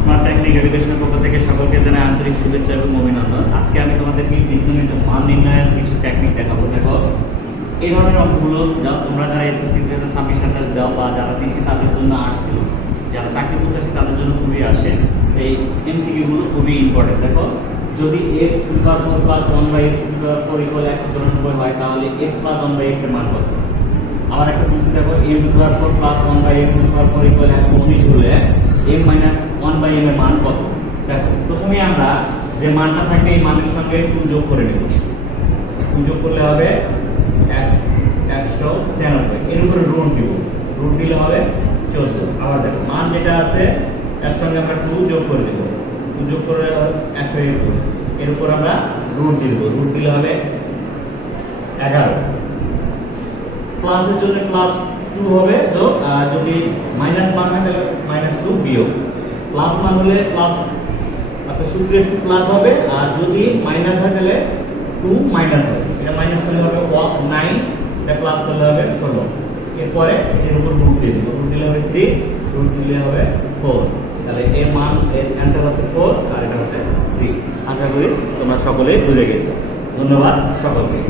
Smart technique এডুকেশনের পক্ষ থেকে সকলকে জানাই আন্তরিক শুভেচ্ছা এবং অভিনন্দন। আজকে আমি তোমাদেরকে বীজগণিত মান নির্ণয়ের কিছু টেকনিক দেখাবো। দেখো, এই ধরনের অঙ্কগুলো তোমরা যারা এসএসসি 2026-27 দাও বা যারা দিচ্ছি তাদের জন্য আসছিল, যারা চাকরি প্রত্যাশী তাদের জন্য খুবই আসে। এই এমসিকিউগুলো খুবই ইম্পর্টেন্ট। দেখো, যদি x to the power 4 plus 1/x to the power 4 equal 194 হয়, তাহলে x প্লাস 1/x এর মান কত? আবার একটা বলছি, দেখো m to the power 4 plus 1/m to the power 4 equal 119 হলে m মাইনাস 1/m এর মান কত? দেখো, প্রথমে আমরা যে মানটা থাকে এই মানের সঙ্গে 2 যোগ করে নেব। 2 যোগ করলে হবে 196, এর উপরে রুট দিব। রুট দিলে হবে 14। আবার দেখো, মান যেটা আছে এর সঙ্গে আমরা 2 যোগ করে দেব। 2 যোগ করে হবে 121, এর উপর আমরা রুট দিব। রুট দিলে হবে 11। প্লাসের জন্য প্লাস 2 হবে যোগ, আর যদি মাইনাস মান হয় তাহলে -2 বিয়োগ। প্লাস মান হলে প্লাস, অর্থাৎ সূত্রে প্লাস হবে, আর যদি মাইনাস হয় তাহলে 2 মাইনাস হবে। এটা মাইনাস করলে হবে 9, এটা প্লাস করলে হবে 16। এরপরে এর উপর রুট দিয়ে দেব। রুট দিলে হবে 3, রুট দিলে হবে 4। তাহলে এর মান, এর অ্যানসার হচ্ছে 4 আর এটা হচ্ছে 3। আশা করি তোমরা সকলেই বুঝে গেছো। ধন্যবাদ সকলকে।